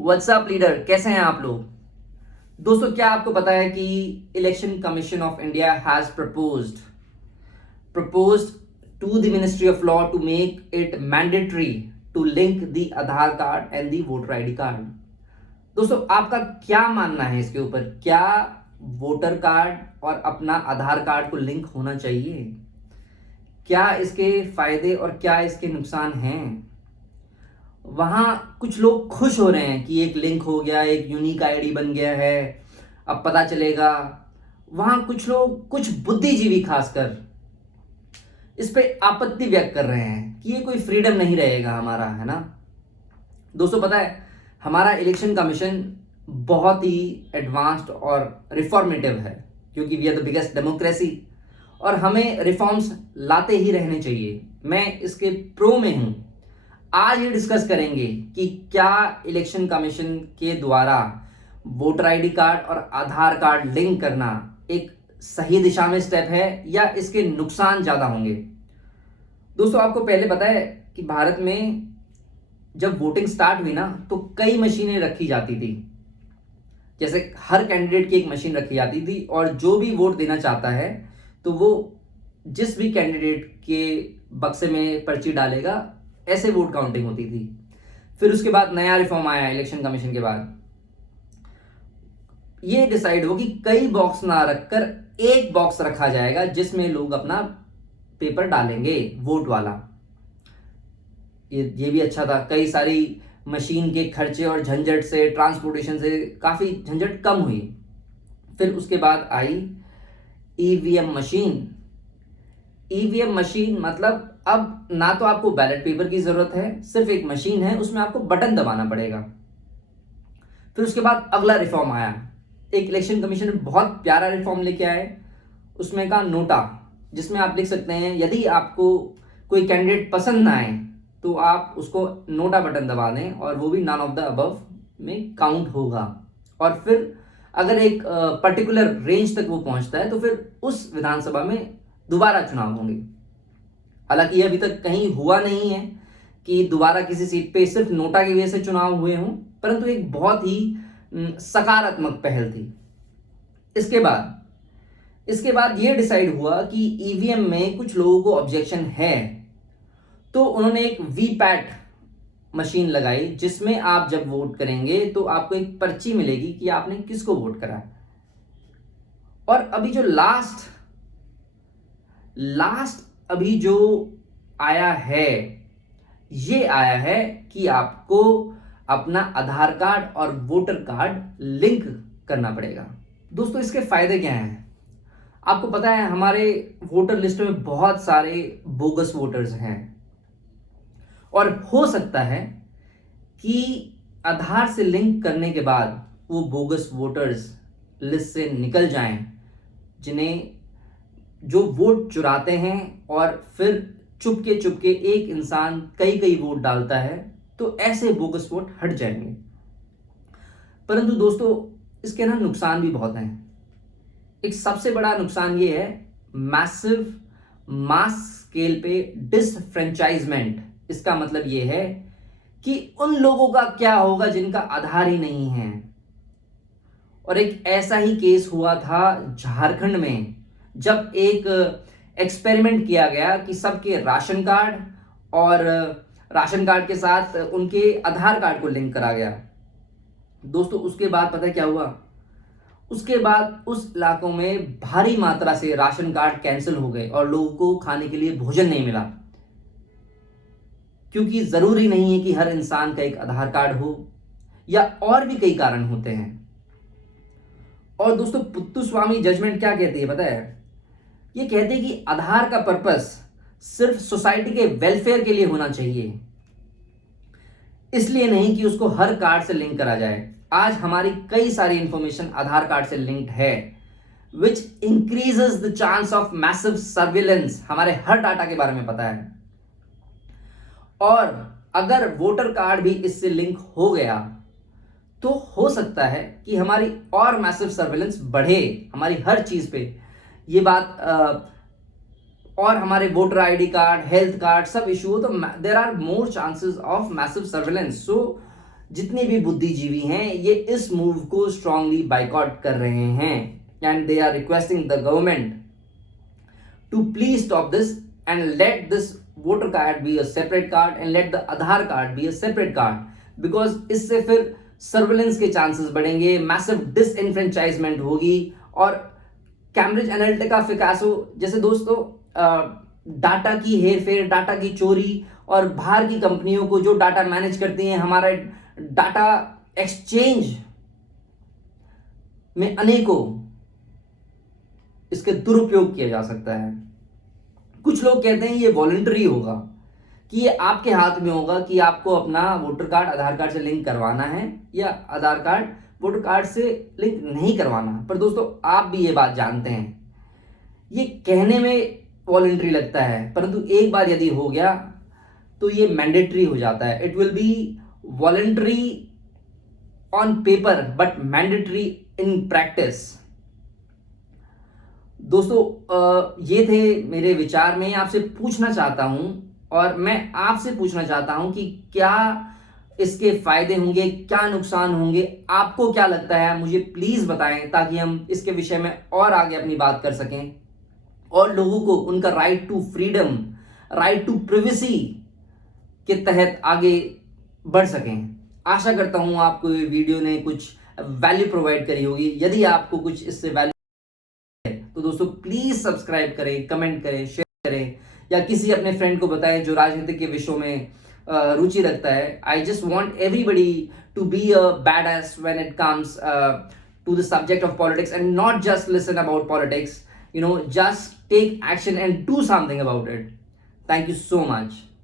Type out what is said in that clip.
WhatsApp leader, कैसे हैं आप लोग। दोस्तों, क्या आपको पता है कि election commission of India has proposed to the Ministry of Law to make it mandatory to link the Aadhaar card and the voter ID card। दोस्तों, आपका क्या मानना है इसके ऊपर? क्या वोटर कार्ड और अपना आधार कार्ड को लिंक होना चाहिए? क्या इसके फायदे और क्या इसके नुकसान हैं? वहां कुछ लोग खुश हो रहे हैं कि एक लिंक हो गया, एक यूनिक आईडी बन गया है, अब पता चलेगा। वहां कुछ लोग, कुछ बुद्धिजीवी खासकर, इस पे आपत्ति व्यक्त कर रहे हैं कि ये कोई फ्रीडम नहीं रहेगा हमारा, है ना। दोस्तों, पता है हमारा इलेक्शन कमीशन बहुत ही एडवांस्ड और रिफॉर्मेटिव है, क्योंकि we are the biggest democracy और हमें रिफॉर्म्स लाते ही रहने चाहिए। मैं इसके प्रो में हूं। आज ये डिस्कस करेंगे कि क्या इलेक्शन कमीशन के द्वारा वोटर आईडी कार्ड और आधार कार्ड लिंक करना एक सही दिशा में स्टेप है या इसके नुकसान ज्यादा होंगे। दोस्तों, आपको पहले पता है कि भारत में जब वोटिंग स्टार्ट हुई ना, तो कई मशीनें रखी जाती थी। जैसे हर कैंडिडेट की एक मशीन रखी जाती थी और जो भी वोट देना चाहता है तो वो जिस भी कैंडिडेट के बक्से में पर्ची डालेगा, ऐसे वोट काउंटिंग होती थी। फिर उसके बाद नया रिफॉर्म आया इलेक्शन कमीशन के बाद। ये डिसाइड हो कि कई बॉक्स ना रखकर एक बॉक्स रखा जाएगा जिसमें लोग अपना पेपर डालेंगे, वोट वाला। ये भी अच्छा था। कई सारी मशीन के खर्चे और झंझट से, ट्रांसपोर्टेशन से काफी झंझट कम हुई। फिर उसके बाद आई ईवीएम मशीन। ईवीएम मशीन मतलब अब ना तो आपको बैलेट पेपर की जरूरत है, सिर्फ एक मशीन है, उसमें आपको बटन दबाना पड़ेगा। फिर उसके बाद अगला रिफॉर्म आया। एक इलेक्शन कमीशन ने बहुत प्यारा रिफॉर्म लेके आए, उसमें का नोटा, जिसमें आप लिख सकते हैं यदि आपको कोई कैंडिडेट पसंद ना आए तो आप उसको नोटा बटन दबा दें और वो भी नॉन ऑफ द अबव में काउंट होगा। और फिर अगर एक पर्टिकुलर रेंज तक वो पहुंचता है तो फिर उस विधानसभा में दोबारा चुनाव होंगे। हालांकि ये अभी तक कहीं हुआ नहीं है कि दोबारा किसी सीट पे सिर्फ नोटा की वजह से चुनाव हुए हों, परंतु एक बहुत ही सकारात्मक पहल थी। इसके बाद ये डिसाइड हुआ कि ईवीएम में कुछ लोगों को ऑब्जेक्शन है, तो उन्होंने एक वीपैट मशीन लगाई जिसमें आप जब वोट करेंगे तो आपको एक पर्ची मिलेगी कि आपने किसको वोट करा। और अभी जो लास्ट अभी जो आया है, ये आया है कि आपको अपना आधार कार्ड और वोटर कार्ड लिंक करना पड़ेगा। दोस्तों, इसके फायदे क्या हैं? आपको पता है हमारे वोटर लिस्ट में बहुत सारे बोगस वोटर्स हैं और हो सकता है कि आधार से लिंक करने के बाद वो बोगस वोटर्स लिस्ट से निकल जाएं, जिन्हें जो वोट चुराते हैं और फिर चुपके एक इंसान कई वोट डालता है, तो ऐसे बोगस वोट हट जाएंगे। परंतु दोस्तों, इसके ना नुकसान भी बहुत हैं। एक सबसे बड़ा नुकसान ये है मास स्केल पे डिसफ्रेंचाइजमेंट। इसका मतलब ये है कि उन लोगों का क्या होगा जिनका आधार ही नहीं है। और एक ऐसा ही केस हुआ था झारखंड में, जब एक एक्सपेरिमेंट किया गया कि सबके राशन कार्ड और राशन कार्ड के साथ उनके आधार कार्ड को लिंक करा गया। दोस्तों, उसके बाद पता है क्या हुआ? उसके बाद उस इलाकों में भारी मात्रा से राशन कार्ड कैंसिल हो गए और लोगों को खाने के लिए भोजन नहीं मिला, क्योंकि जरूरी नहीं है कि हर इंसान का एक आधार कार्ड हो, या और भी कई कारण होते हैं। और दोस्तों, पुत्तुस्वामी जजमेंट क्या कहती है पता है? ये कहते हैं कि आधार का पर्पस सिर्फ सोसाइटी के वेलफेयर के लिए होना चाहिए, इसलिए नहीं कि उसको हर कार्ड से लिंक करा जाए। आज हमारी कई सारी इंफॉर्मेशन आधार कार्ड से लिंक्ड है, which increases the chance of massive surveillance. हमारे हर डाटा के बारे में पता है। और अगर वोटर कार्ड भी इससे लिंक हो गया तो हो सकता है कि हमारी और मैसिव सर्विलेंस बढ़े हमारी हर चीज पे। ये बात और हमारे voter ID card, health card सब इशू हो तो there are more chances of massive surveillance. So जितने भी बुद्धिजीवी हैं ये इस मूव को स्ट्रांगली बाइकआउट कर रहे हैं and they are requesting the government to please stop this and let this voter card be a separate card and let the Aadhaar card be a separate card because इससे फिर surveillance के chances बढ़ेंगे, massive disenfranchisement होगी और Cambridge Analytica फिकासो जैसे दोस्तों data की हेरफेर, डाटा की चोरी और बाहर की कंपनियों को जो डाटा मैनेज करती हैं हमारा डाटा एक्सचेंज में अनेकों इसके दुरुपयोग किया जा सकता है। कुछ लोग कहते हैं ये वॉलंटरी होगा, कि ये आपके हाथ में होगा कि आपको अपना वोटर कार्ड आधार कार्ड से लिंक करवाना है या आधार कार्ड वोटर कार्ड से लिंक नहीं करवाना। पर दोस्तों आप भी ये बात जानते हैं, ये कहने में वॉलंटरी लगता है परंतु एक बार यदि हो गया तो ये मैंडेटरी हो जाता है। It will be voluntary on paper but mandatory in practice. दोस्तों ये थे मेरे विचार। मैं आपसे पूछना चाहता हूं और मैं आपसे पूछना चाहता हूं कि क्या इसके फायदे होंगे, क्या नुकसान होंगे, आपको क्या लगता है मुझे प्लीज बताएं ताकि हम इसके विषय में और आगे अपनी बात कर सकें और लोगों को उनका right to freedom, right to privacy के तहत आगे बढ़ सकें। आशा करता हूं आपको ये वीडियो ने कुछ वैल्यू प्रोवाइड करी होगी। यदि आपको कुछ इससे वैल्यू तो दोस्तों प्लीज सब्सक्राइब करें, कमेंट करें, शेयर करें या किसी अपने फ्रेंड को बताएं जो राजनीति के विषयों में रुचि रखता है। I just want everybody to be a badass when it comes to the subject of politics and not just listen about politics, just take action and do something about it. Thank you so much.